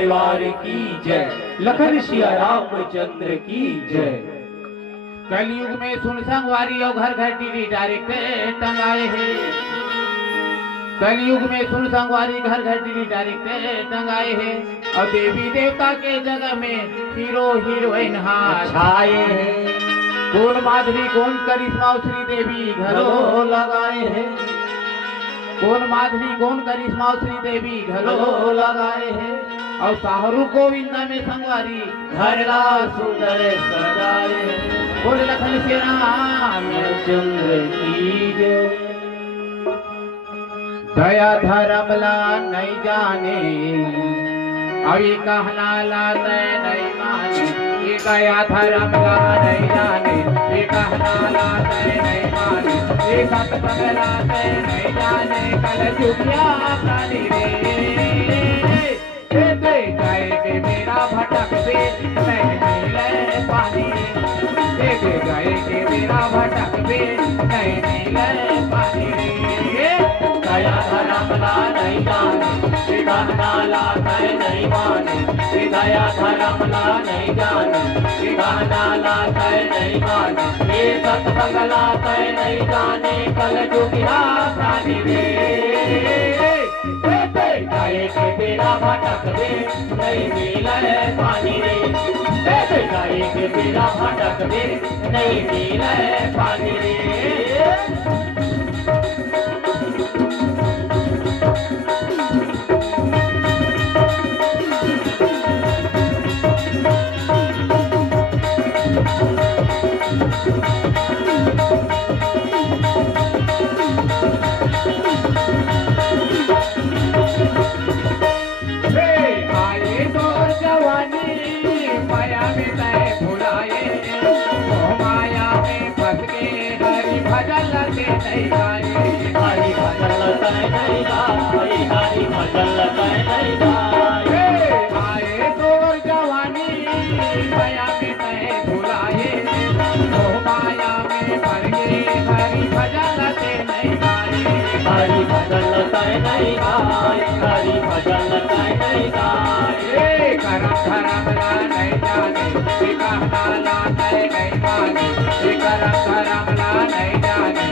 परिवार की जय। लखन सिया रामचंद्र की जय। कलयुग में सुन संगवारी और घर घर टीवी डायरेक्ट टंगाए हैं। कलयुग में सुन संगवारी घर घर टीवी डायरेक्ट टंगाए हैं। और देवी देवता के जगह में हीरो हीरोइन छाए हैं। कौन माधुरी कौन करिश्मा श्री देवी घरों लगाए हैं। कौन माधुरी कौन करिश्मा श्री देवी घरों लगाए हैं। और शाहरुख गोविंद में संगवारी घरला सुंदर सजाए हैं। बोल लखन से रामचंद्र की जय। दया धर्मला नहीं जाने अभी कहना लाते नहीं माने। ये दया धर्मला नहीं जाने ये कहना लाते नहीं माने। ये सत्संग लाते नहीं जाने कल जुगिया प्राणी रे जाए के मेरा भटक से नहीं मिले पानी। जाए के मेरा भटक से नहीं मिले पानी रे। दया धर्मला नहीं जाने कहना लाता नहीं माने। दया धर्मला नहीं जाने कहना लाता नहीं माने। ये सत्संग लाता नहीं जाने कल जुगिया प्राणी रे। जाए के बेड़ा भटक दे नहीं मिले पानी रे। जाए के बेड़ा भटक दे नहीं मिले पानी रे। हरि भजन लताए नहीं गाए। हरि भजन लताए नहीं गाए। आए तोर जवानी माया में तय भुलाए। ओ माया में पड़ गए हरि भजन लते नहीं गाए। हरि भजन लताए नहीं गाए। हरि भजन लताए नहीं गाए। करम धर्म ला नहीं जाने कहना लाते नहीं माने। करम धर्म ला नहीं जाने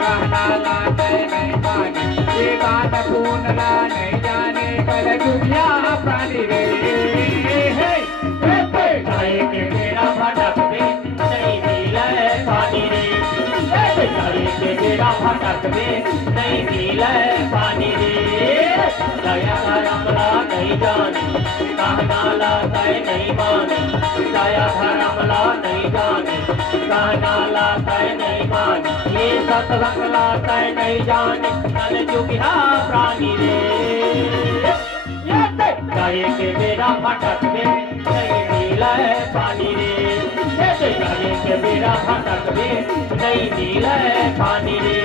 कहना लाते नहीं माने। ये गान पून ला नहीं जाने कल दुनिया प्राणी रे। जाए के बेड़ा भटक दे नहीं मिले पानी रे। जाए के बेड़ा भटक दे नहीं मिले पानी रे। दया धर्मला नहीं जाने कहना लाता नहीं माने। दया धर्मला नहीं जाने कहना लाता नहीं माने। ये सत्संग लाता नहीं जाने कल जुगिया प्राणी रे। जाए के बेड़ा भटक दे नहीं मिले पानी रे। जाए के बेड़ा भटक दे नहीं मिले पानी रे।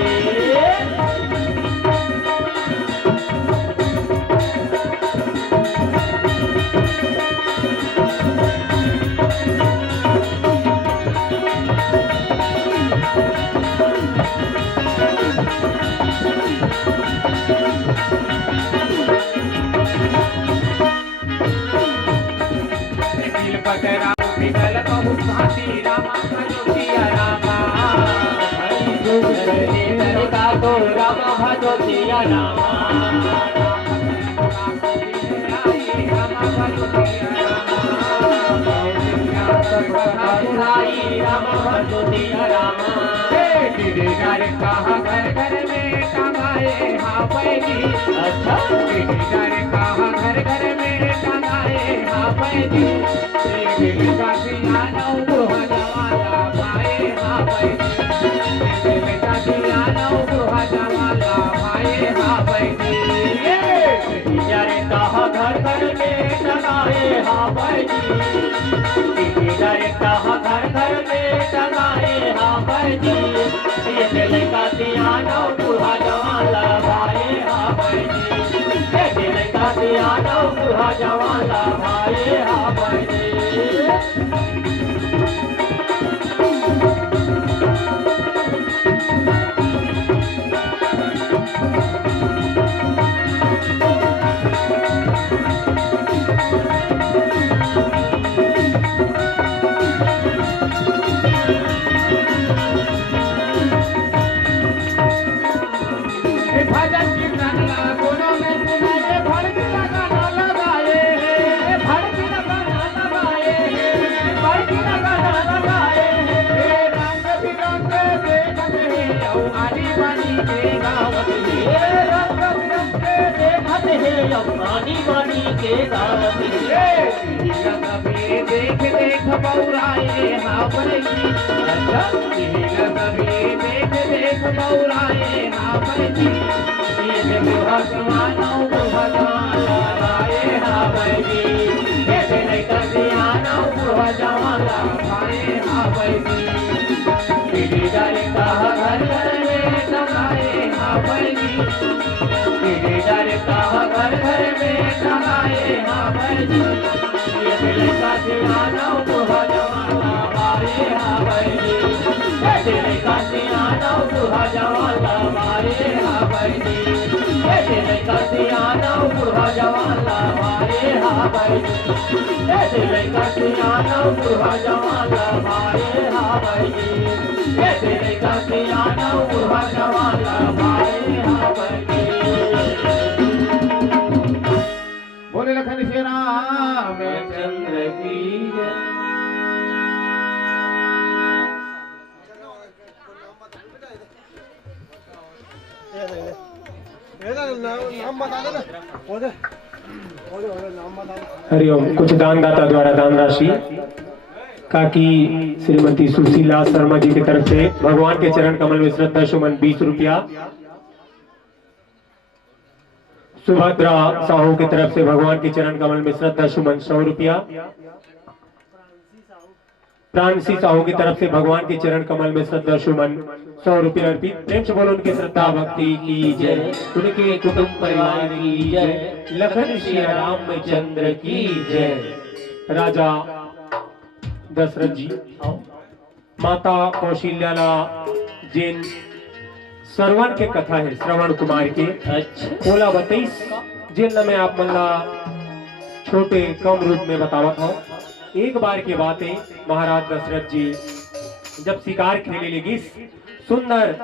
भजोतिया रामा भजोतिया रामा। कहा घर घर में टंगाए हाँ पैदी। अच्छा कहा घर घर में टंगाए हाँ पैदी। घर घर में टंगाए हाँ बैजी। कहा घर घर में टंगाए हाँ बैजी। ये लड़का सियाना बूढ़ा जवान भाई हाँ बैजी। ये लड़का सियाना बूढ़ा जवान भाई हाँ बैजी। रानी बनी के दावती सभी देख देख बौराए हावल जी सभी देख देख बौराए हावल जी भगवान भगवान लाए हावल जी नहीं कसियाना भगवान लाए हावल जी डर कहा घर घर में समाए हावल जी डर कहा घर घर में समाए हावल जी दिल का सियाना भगवान लाए हावल जी दिल का सियाना भगवान लाए हावल जी दिल का सियाना भगवान लाए हावल जी दिल का सियाना भगवान लाए हावल जी दिल का सियाना भगवान लाए हावल जी। बोले लखन श्री रामचंद्र की जय। हरिओम। कुछ दानदाता द्वारा दान राशि काकी श्रीमती सुशीला शर्मा जी की तरफ से भगवान के चरण कमल में श्रद्धा सुमन 20 रुपया। सुभद्रा साहू की तरफ से भगवान के चरण कमल में श्रद्धा सुमन 100 रुपया। प्रांसी साहू की तरफ से भगवान के चरण कमल में श्रद्धा सुमन 100 रुपया अर्पित। प्रेम से बोलो उनकी श्रद्धा भक्ति की जय, उनके कुटुंब परिवार की जय, लखन श्री रामचंद्र की जय। राजा दशरथ जी, माता कौशल्या जैन श्रवण के कथा है, श्रवण कुमार के। अच्छा बोला 22 जिन में आप मल्ला छोटे कम रूप में बतावत हो। एक बार की बात है, महाराज दशरथ जी जब शिकार खेले लगी, सुंदर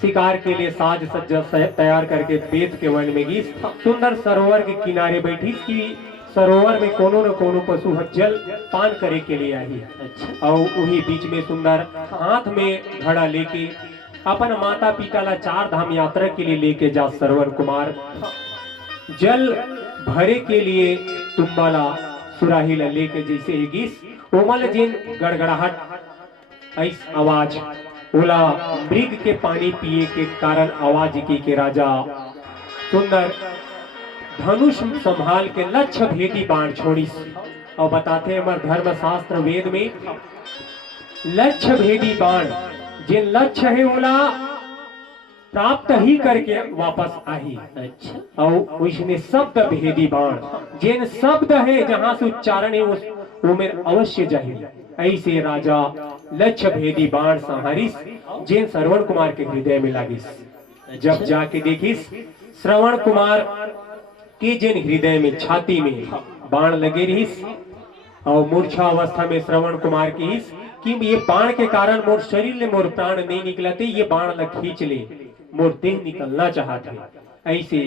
शिकार के लिए साज सज्जा तैयार करके बेत के वन में गई। सुंदर सरोवर के किनारे बैठी कि सरोवर में कोनो न कोनो पशु जल पान करे के लिए आई। अच्छा और वही बीच में सुंदर हाथ में घड़ा लेके अपन माता पिता ला 4 धाम यात्रा के लिए लेके जा श्रवण कुमार जल भरे के लिए तुम्बाला सुराही ला लेके जैसे ही गिस ओमल जिन गड़गड़ाहट ऐस आवाज ओला मृग के पानी पिए के कारण आवाज की के राजा सुंदर धनुष संभाल के लक्ष्य भेदी बाण छोड़ी। और बताते हैं हमारे धर्म शास्त्र वेद में लक्ष्य भेदी बाण जिन लक्ष्य है ओला प्राप्त ही करके वापस आई। अच्छा और उसने शब्द भेदी बाण जिन शब्द है जहां से उच्चारण है उस वो में अवश्य जाए। ऐसे राजा लक्ष्य भेदी बाण संहारिस जिन श्रवण कुमार के हृदय में लागिस। जब जाके देखिस श्रवण कुमार के जिन हृदय में छाती में बाण लगे रहिस और मूर्छा अवस्था में श्रवण कुमार की कि ये बाण के कारण मोर शरीर ले मोर प्राण नहीं निकलते, ये बाण ल खींच ले मोर देह निकलना चाहते। ऐसे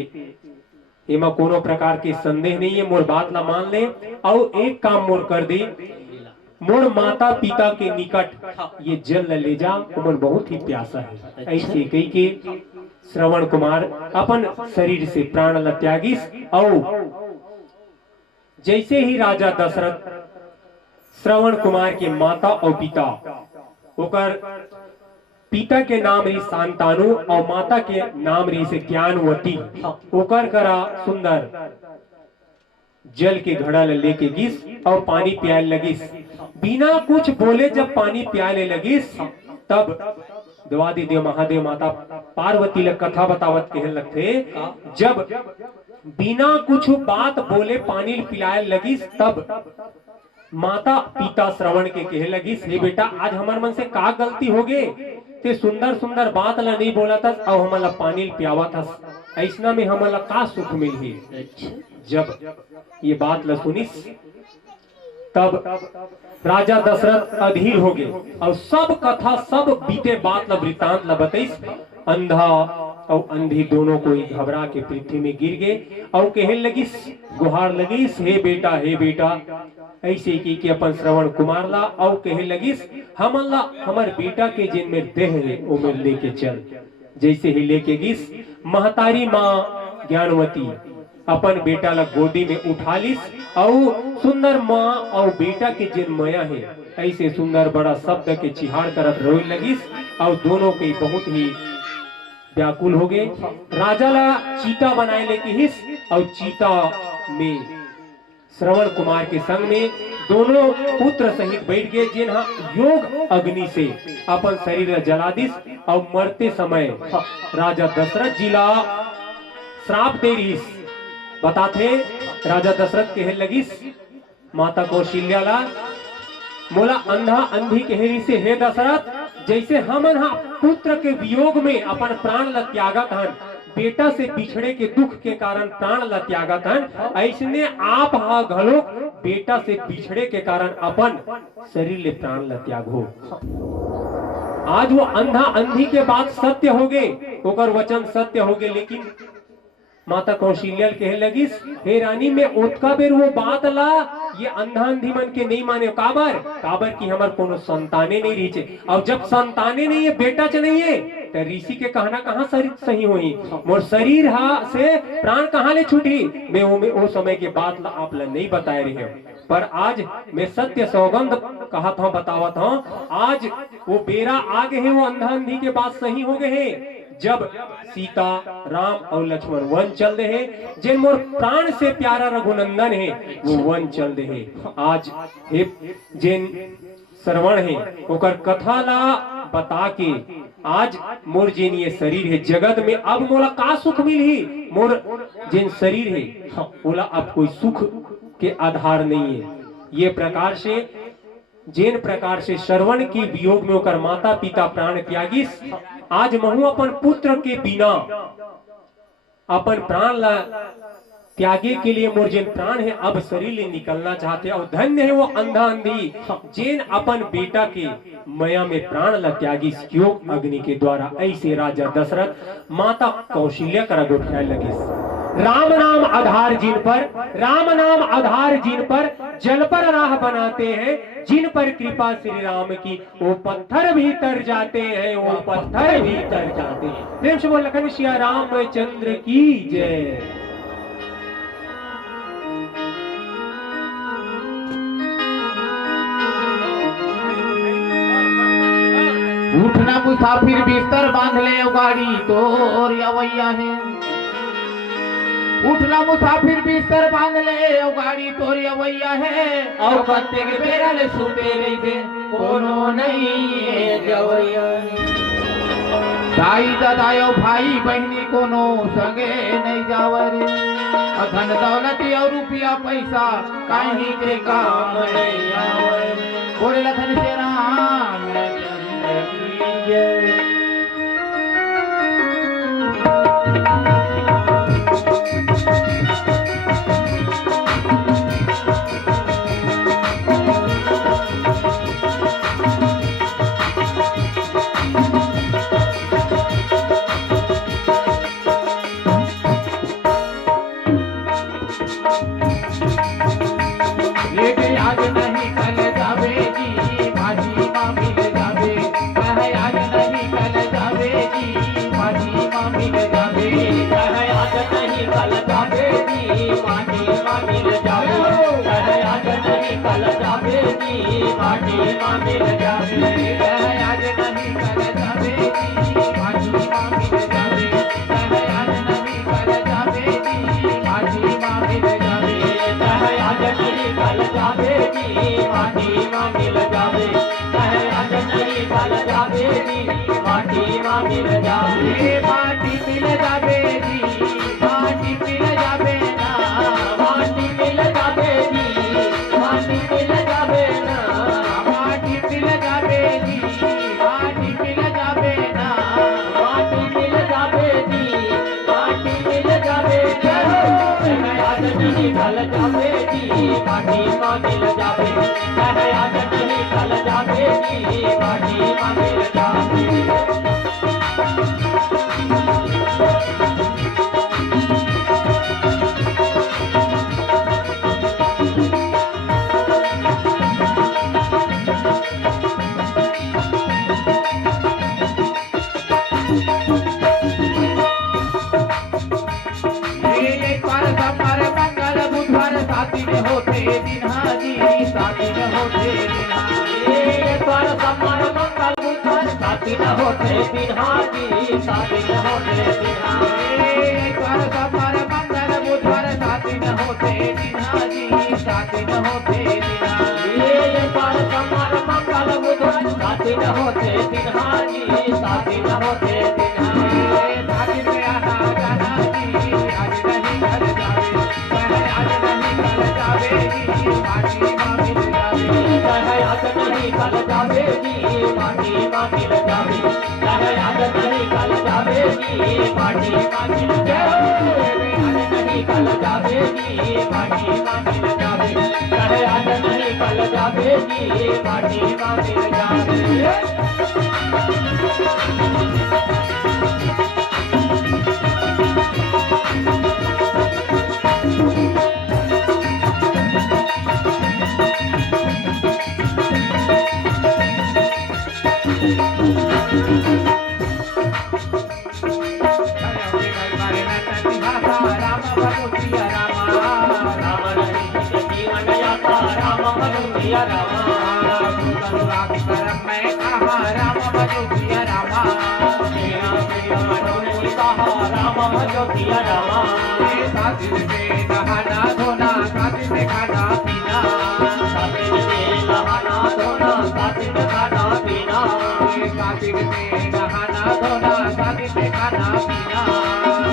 एमा कोनो प्रकार के संदेह नहीं है, मोर बात ला मान ले और एक काम मोर कर दे, मोर माता पिता के निकट ये जल ले जा, मोर बहुत ही प्यासा है। ऐसे कही के श्रवण कुमार अपन शरीर से प्राण ल त्यागिस। और जैसे ही राजा दशरथ श्रवण कुमार के माता और पिता ओकर पिता के नाम रही शांतानु और माता के नाम रही से ज्ञानवती ओकर करा सुंदर जल के घड़ा लेके गिस और पानी पियाले लगिस। बिना कुछ बोले जब पानी पियाले लगिस तब देवादी देव महादेव माता पार्वती ल कथा बतावत कहे लगते। जब बिना कुछ बात बोले पानी पिलाए लगिस तब माता पिता श्रवण के कहे लगी, हे बेटा आज हमार मन से का गलती हो गए, ते सुंदर सुंदर बात ला नहीं बोला था और हमारा पानी पियावा था, ऐसा में हमारा का सुख मिल है। जब ये बात ला सुनिस तब राजा दशरथ अधीर हो गए और सब कथा सब बीते बात ला वृतांत ला बताइस। अंधा और अंधी दोनों को घबरा के पृथ्वी में गिर गए और कहे लगी गुहार लगी, हे बेटा ऐसे की अपन श्रवण कुमार ला और कहे लगी हमला हमार बेटा के जिन में देह है वो में लेके चल। जैसे ही लेके गिस महतारी माँ ज्ञानवती अपन बेटा ला गोदी में उठा लिस और सुंदर माँ और बेटा के जिन मया है ऐसे सुंदर बड़ा शब्द के चिहाड़ करत रोए लगिस और दोनों के बहुत ही व्याकुल हो गए। राजा ला चीता बनाए लेके हिस और चीता में श्रवण कुमार के संग में दोनों पुत्र सहित बैठ गए, जिन्हा योग अग्नि से अपन शरीर जला दिस और मरते समय राजा दशरथ जी ला श्राप दे रहीस। बताते राजा दशरथ कहे लगिस माता कौशल्या ला मोला अंधा अंधी कहेरी से हे दशरथ, जैसे हमन हा पुत्र के वियोग में अपन प्राण ला त्यागत हन, बेटा से बिछड़े के दुख के कारण प्राण ला त्यागत हन, ऐसने आप हा घलो बेटा से बिछड़े के कारण अपन शरीर ले प्राण ला त्यागो। आज वो अंधा अंधी के बात सत्य हो गए, ओकर वचन सत्य हो गए, लेकिन माता कौशल्या कहे लगी हे रानी में ओतका बेर वो बात ला ये अंधा अंधी मन के नहीं माने। काबर की हमार कोनो संताने नहीं रही छे, और जब संताने नहीं है बेटा च नहीं है तो ऋषि के कहना कहाँ सही हुई, मोर शरीर हा से प्राण कहाँ ले छूटी। मैं वो समय के बात ला आप ला नहीं बताए रहे, पर आज मैं सत्य सौगंध कहा था बतावत हूँ, आज वो बेरा आ गए है, वो अंधा अंधी के बात सही हो गए है। जब सीता राम और लक्ष्मण वन चल रहे हैं, जिन मोर प्राण से प्यारा रघुनंदन है वो वन चल रहे हैं। आज जिन श्रवण है ओकर कथा ला बता के आज मोर जिन ये शरीर है जगत में अब मोला का सुख मिली, मोर जिन शरीर है बोला अब कोई सुख के आधार नहीं है। ये प्रकार से जिन प्रकार से श्रवण की वियोग में होकर माता पिता प्राण त्यागिस, आज महु अपन पुत्र के बिना अपन प्राण ला त्यागे के लिए मोर जिन प्राण है अब शरीर ले निकलना चाहते, और धन्य है वो अंधा अंधी जिन अपन बेटा के मया में प्राण ला त्यागिस योग अग्नि के द्वारा। ऐसे राजा दशरथ माता कौशल्या कर उठाए लगे। राम नाम आधार जिन पर, राम नाम आधार जिन पर जल पर राह बनाते हैं, जिन पर कृपा श्री राम की वो पत्थर भी तर जाते हैं, वो पत्थर भी तर जाते हैं। प्रेम से बोल लखन सिया रामचंद्र की जय। उठना मुसाफिर बिस्तर बांध ले गाड़ी तोर अवैया है, उठना मुसाफिर बिस्तर बांध ले गाड़ी तोर अवैया है, और कत्ते के बेरा ले सुते रही दे कोनो नहीं जवैया। दाई दादायो भाई बहनी कोनो संगे नहीं जावरे, धन दौलत और रुपया पैसा कहीं के काम नहीं आवे। बोले लखन से राम दिन्हा जी साथी न होते दिन्हा ये पर समर मंगल बुधवार साथी न होते दिन्हा जी साथी न होते दिन्हा पर समर मंगल बुधवार साथी न होते दिन्हा जी साथी न होते दिन्हा ये पर समर मंगल बुधवार साथी न होते दिन्हा जी साथी न होते दिन्हा साथी में आना जाना जी आज नहीं कल जावे कहे आज नहीं कल जावे जी माटी माँ मिल जावे कहे आज नहीं कल जावे जी माटी माँ मिल जावे कहे आज नहीं कल जावे जी माटी माँ मिल जावे आज नहीं कल जावे जी माटी माँ मिल जावे कहे आज नहीं कल जावे जी माटी माँ मिल जावे राम रहीम जीवन यात्रा राम मनोजिया रामा मैं कहा राम मनोजिया रामा मेरा प्रिय मनोज कहा राम मनोजिया रामा साथी में नहाना धोना साथी में खाना पीना साथी में नहाना धोना साथी में खाना पीना साथी में नहाना धोना साथी में खाना पीना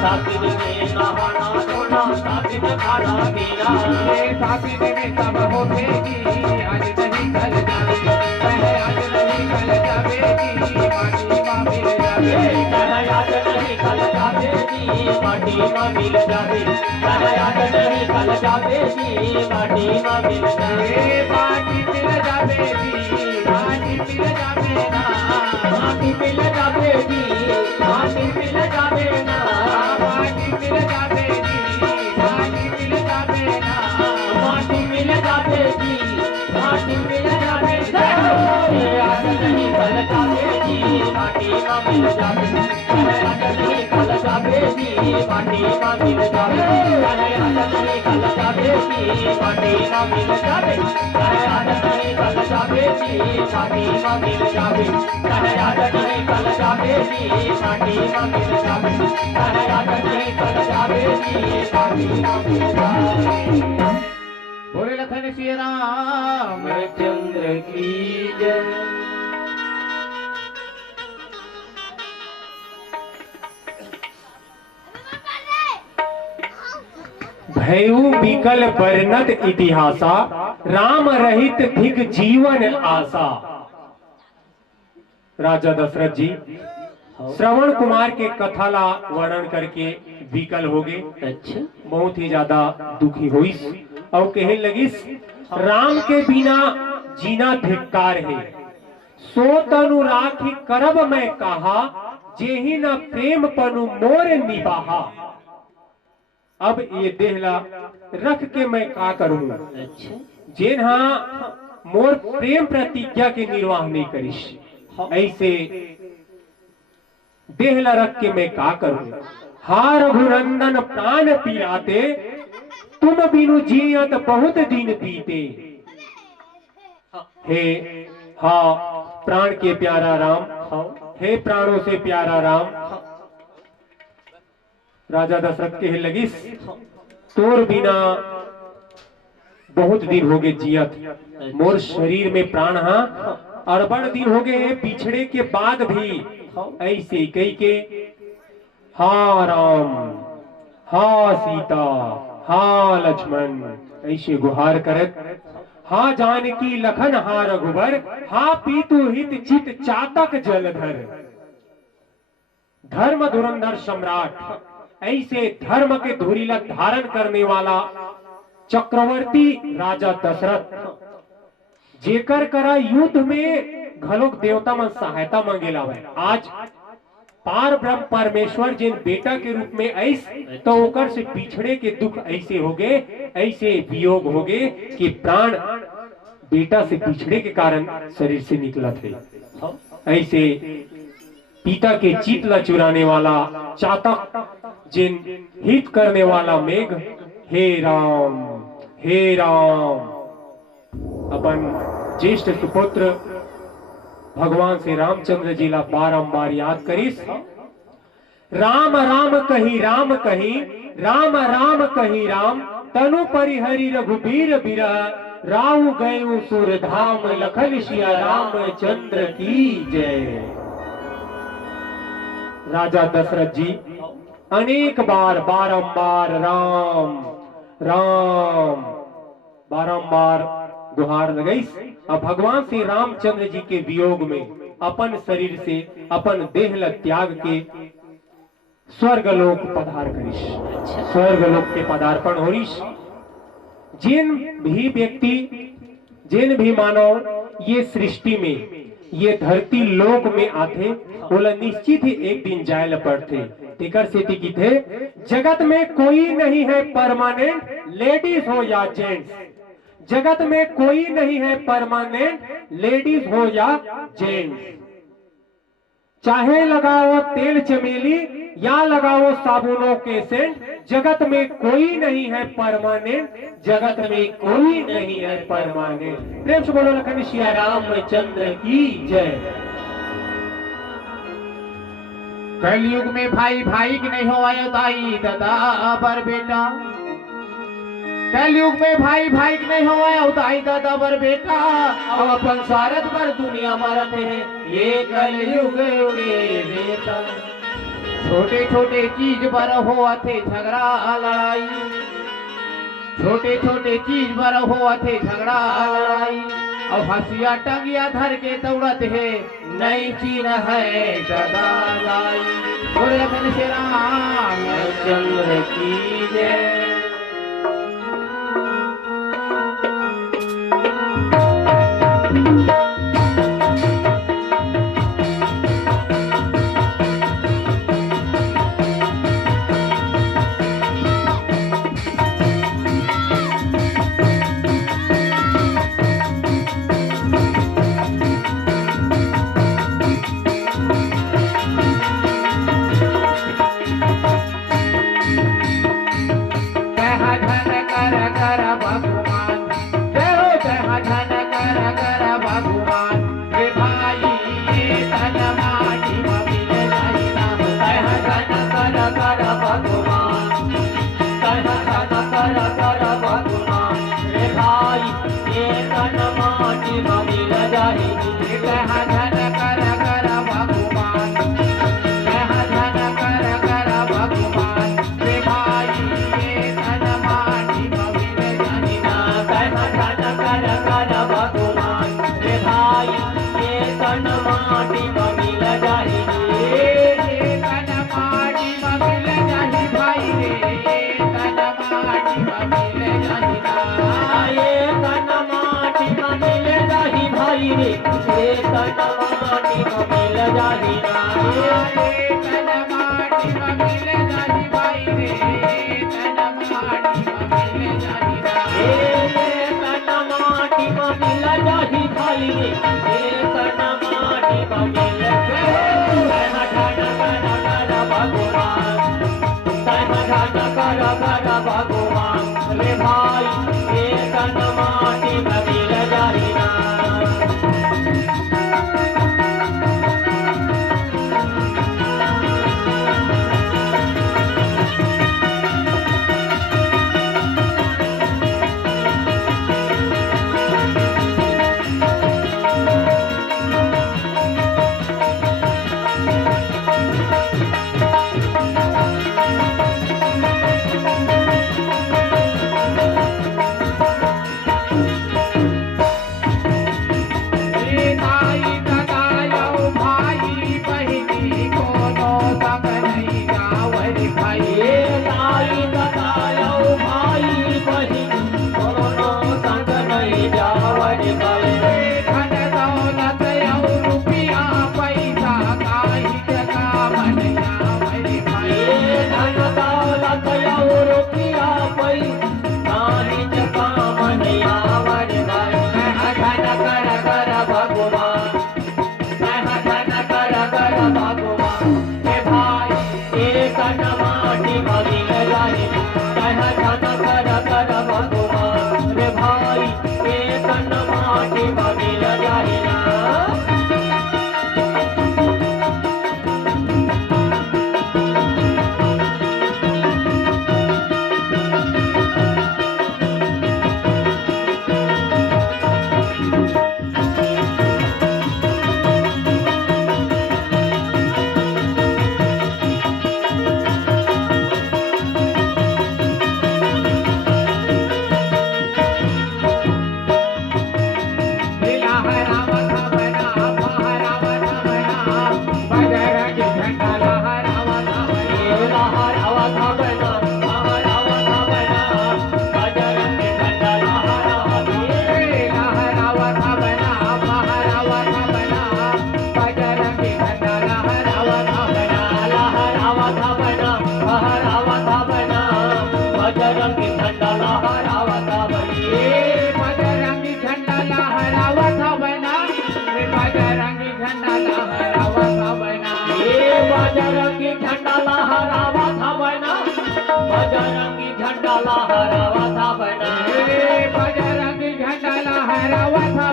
साथी में नहाना धोना साथी में खाना पीना साथी में सब होतेगी आज नहीं कल जावे पहले आज नहीं कल जावेगी माटी माँ मिल जावे कहे आज नहीं कल जावे जी माटी माँ मिल जावे कहे आज नहीं कल जावे जी माटी माँ मिल जावे माटी मिल जावेगी माटी मिल जावे ना माटी मिल जावे जी माटी मिल जावे ना माटी मिल जावेगी माटी मिल जावे ना माटी मिल जावे जी माटी मिल जावे आज नहीं कल जावे जी माटी माँ मिल जावे कहे आज नहीं कल जावे जी माटी माँ मिल जावे कहे आज नहीं कल जावे जी माटी माँ मिल जावे कहे आज नहीं कल जावे जी माटी माँ मिल जावे कहे आज नहीं कल जावे जी माटी माँ मिल जावे कहे आज नहीं कल जावे जी माटी माँ मिल जावे बोले लखन श्री राम चंद्र की जय भयउ विकल वर्णत इतिहासा राम रहित धिक जीवन आशा। राजा दशरथ जी श्रवण कुमार के कथाला वर्णन करके विकल हो गए, अच्छा बहुत ही ज्यादा दुखी हुई और कहे लगिस राम के बिना जीना धिक्कार है, सो तनु राखी करब मैं कहा जेहि न प्रेम पनु मोर निबाहा। अब ये देहला रख के मैं का करूं, अच्छा जेन हाँ मोर प्रेम प्रतिज्ञा के निर्वाह नहीं करिस, ऐसे देहला रख के मैं का करूं। हा रघुनंदन प्राण पिराते तुम बिनु जियत बहुत दिन बीते। हे हाँ प्राण के प्यारा राम, हे प्राणों से प्यारा राम। राजा दशरथ के लगिस तोर बिना बहुत दिन हो गए जियत, मोर शरीर में प्राण हाँ अरबड़ दिन हो गए बिछड़े के बाद भी ऐसे कई के हा राम हा सीता हा लक्ष्मण ऐसे गुहार करत, हा जानकी लखन हा रघुबर हा पीतु हित चित चातक जलधर। धर्म धुरंधर सम्राट ऐसे धर्म के धुरीला धारण करने वाला चक्रवर्ती राजा दशरथ, जेकर करा युद्ध में घलोक देवता मन सहायता मांगेला है। आज पार ब्रह्म परमेश्वर जिन बेटा के रूप में ऐसे तो ओकर से पिछड़े के दुख ऐसे हो गए, ऐसे वियोग हो गए कि प्राण बेटा से पिछड़े के कारण शरीर से निकला थे। ऐसे पिता के चित ला चुराने वाला चातक जिन हित करने वाला मेघ, हे राम हे राम, अपन ज्येष्ठ सुपुत्र भगवान श्री रामचंद्र जी ला बारंबार याद करिस। राम राम कही राम कही, राम राम कही राम, तनु परिहरि रघुबीर बिरह, राहु गए सुर धाम, लखन सिया रामचंद्र की जय। राजा दशरथ जी अनेक बार बारंबार राम राम बारंबार गुहार लगाई और भगवान श्री रामचंद्र जी के वियोग में अपन शरीर से अपन देह ल त्याग के स्वर्गलोक पधार करिस, स्वर्गलोक के पदार्पण होरिस। जिन भी व्यक्ति, जिन भी मानव ये सृष्टि में, ये धरती लोक में आते, बोला निश्चित ही एक दिन जायल पड़ते। टिकर से टिकी थे, जगत में कोई नहीं है परमानेंट, लेडीज हो या जेंट्स, जगत में कोई नहीं है परमानेंट, लेडीज हो या जेंट्स। चाहे लगाओ तेल चमेली या लगाओ साबुनों के सेंट, जगत में कोई नहीं है परमानेंट, जगत में कोई नहीं है परमानेंट। प्रेम से बोलो लखन सिया रामचंद्र की जय। कलयुग में भाई भाई की नहीं हो आयो दाई दादा पर बेटा, कलयुग में भाई भाई की नहीं हो आयो दाई दादा पर बेटा, अब अपन स्वार्थ पर दुनिया मरते हैं ये कलयुग के बेटा। छोटे छोटे चीज पर हो थे झगड़ा लड़ाई, छोटे छोटे चीज पर हो थे झगड़ा लड़ाई, और हंसिया टंगिया धर के दौड़त है नई चीज है गदाई। बोले लखन श्री रामचंद्र की जय।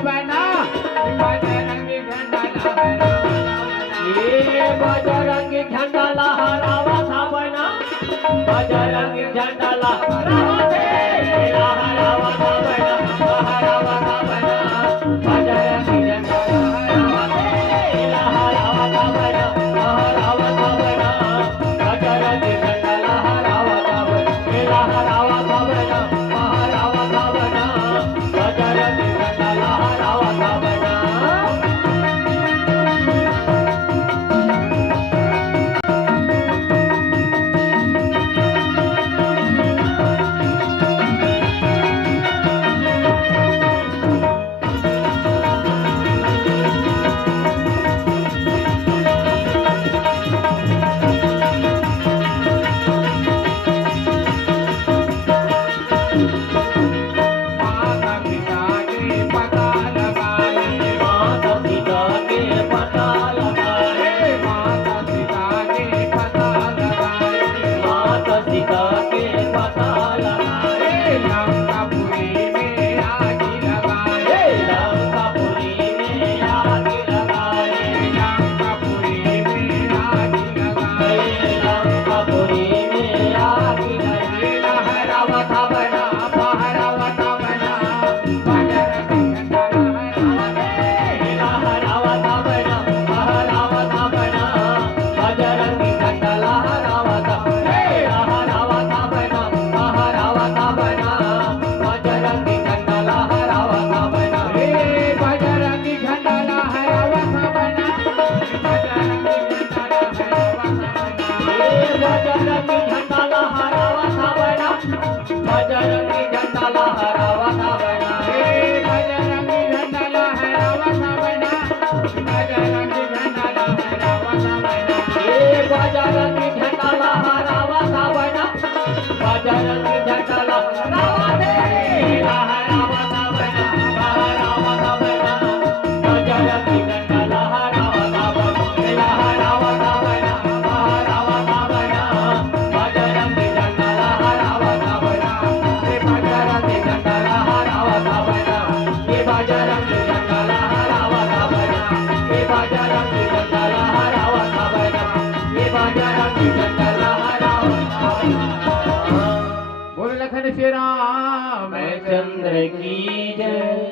बना बजरंगी झंडा लहरावा ये बजरंगी झंडा लहरावा था बना बजरंगी झंडा लहरावा था बना लहरावा था बना बजरंगी झंडा लहरावा था बना लहरावा था बना बजरंगी झंडा लहरावा था बना लहरावा था बना लहरावा था बना बजरंगी झंडा लहरावा था बना माता पिता के पता लगाए माता पिता के पता लगाए माता पिता के पता लगाए माता पिता के पता लगाए लंकापुरी में आग लगाए लंकापुरी में आग लगाए लंकापुरी में आग लगाए लंकापुरी में आग लगाए लहरावा था बना फहरावा था बना बजरंगी झंडा लहरावा लहरावा था बना बजरंगी झंडा लहरावा था लहरावा था बना लहरावा था बना बजरंगी झंडा लहरावा था बना बजरंगी झंडा लहरावा था बना बजरंगी झंडा लहरावा था बना बजरंगी झंडा लहरावा था बना बजरंगी झंडा लहरावा था बना बजरंगी झंडा लहरावा था बना बजरंगी झंडा लहरावा था बना बजरंगी झंडा लहरावा था बना लहरावा था बना बजरंगी झंडा लहरावा था बना लहरावा था बना लहरावा था बना बजरंगी झंडा लहरावा था बना बजरंगी झंडा लहरावा था बना ये बजरंगी झंडा लहरावा था बना ये बजरंगी झंडा लहरावा था बना ये बजरंगी झंडा लहरावा था बना बोल लखन श्री राम चंद्र की जय।